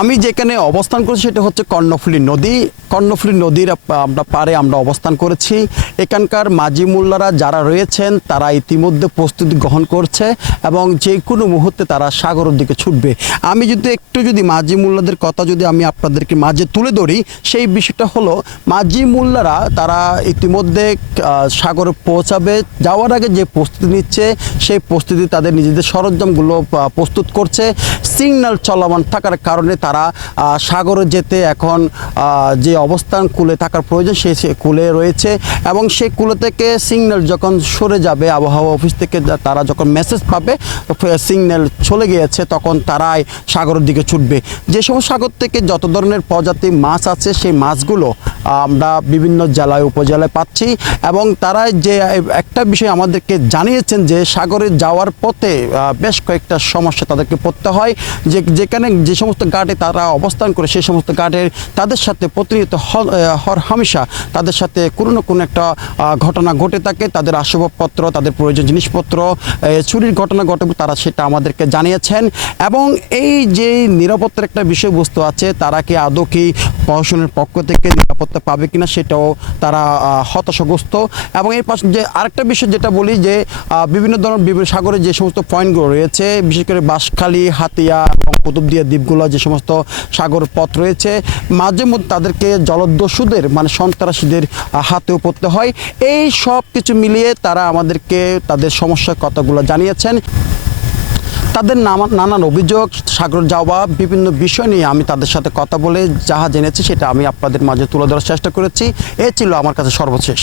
আমি যেখানে অবস্থান করছি সেটা হচ্ছে কর্ণফুলী নদী। কর্ণফুলী নদীর আমরা পাড়ে আমরা অবস্থান করেছি। এখানকার মাঝি মোল্লারা যারা রয়েছেন তারা ইতিমধ্যে প্রস্তুতি গ্রহণ করছে এবং যে কোনো মুহূর্তে তারা সাগরের দিকে ছুটবে। আমি যদি মাঝি মোল্লাদের কথা যদি আমি আপনাদেরকে মাঝে তুলে ধরি, সেই বিষয়টা হলো মাঝি মোল্লারা তারা ইতিমধ্যে সাগরে পৌঁছাবে। যাওয়ার আগে যে প্রস্তুতি নিচ্ছে সেই প্রস্তুতি তাদের নিজেদের সরঞ্জামগুলো প্রস্তুত করছে। সিগন্যাল চলমান থাকার কারণে তারা সাগরে যেতে এখন যে অবস্থান কূলে থাকার প্রয়োজন সে কূলে রয়েছে এবং সেই কূলে থেকে সিগন্যাল যখন সরে যাবে, আবহাওয়া অফিস থেকে তারা যখন মেসেজ পাবে সিগন্যাল চলে গিয়েছে, তখন তারাই সাগরের দিকে ছুটবে। যে সমস্ত সাগর থেকে যত ধরনের প্রজাতি মাছ আছে সেই মাছগুলো আমরা বিভিন্ন জেলায় উপজেলায় পাচ্ছি এবং তারা যে একটা বিষয় আমাদেরকে জানিয়েছেন যে সাগরে যাওয়ার পথে বেশ কয়েকটা সমস্যা তাদেরকে পড়তে হয়। যেখানে যে সমস্ত ঘাটে তারা অবস্থান করে সেই সমস্ত ঘাটের তাদের সাথে প্রতিনিয়ত হরহামেশা তাদের সাথে কোনো না কোনো একটা ঘটনা ঘটে থাকে। তাদের আসবাবপত্র, তাদের প্রয়োজন জিনিসপত্র চুরির ঘটনা ঘটে, তারা সেটা আমাদেরকে জানিয়েছেন। এবং এই যে নিরাপত্তার একটা বিষয়বস্তু আছে, তারা কি আদৌ কি প্রশাসনের পক্ষ থেকে নিরাপত্তা পাবে কিনা সেটাও তারা হতাশাগ্রস্ত। এবং এর পাশে যে আরেকটা বিষয় যেটা বলি যে বিভিন্ন ধরনের সাগরে যে সমস্ত পয়েন্টগুলো রয়েছে, বিশেষ করে বাঁশখালী, হাতিয়া এবং কুতুবদিয়া দ্বীপগুলো যে সমস্ত সাগর পথ রয়েছে, মাঝে মধ্যে তাদেরকে জলদস্যুদের মানে সন্ত্রাসীদের হাতেও পড়তে হয়। এই সব কিছু মিলিয়ে তারা আমাদেরকে তাদের সমস্যার কথাগুলো জানিয়েছেন। তাদের নানান অভিযোগ, সাগর যাওয়া, বিভিন্ন বিষয় নিয়ে আমি তাদের সাথে কথা বলে যাহা জেনেছি সেটা আমি আপনাদের মাঝে তুলে ধরার চেষ্টা করেছি। এ ছিল আমার কাছে সর্বশেষ।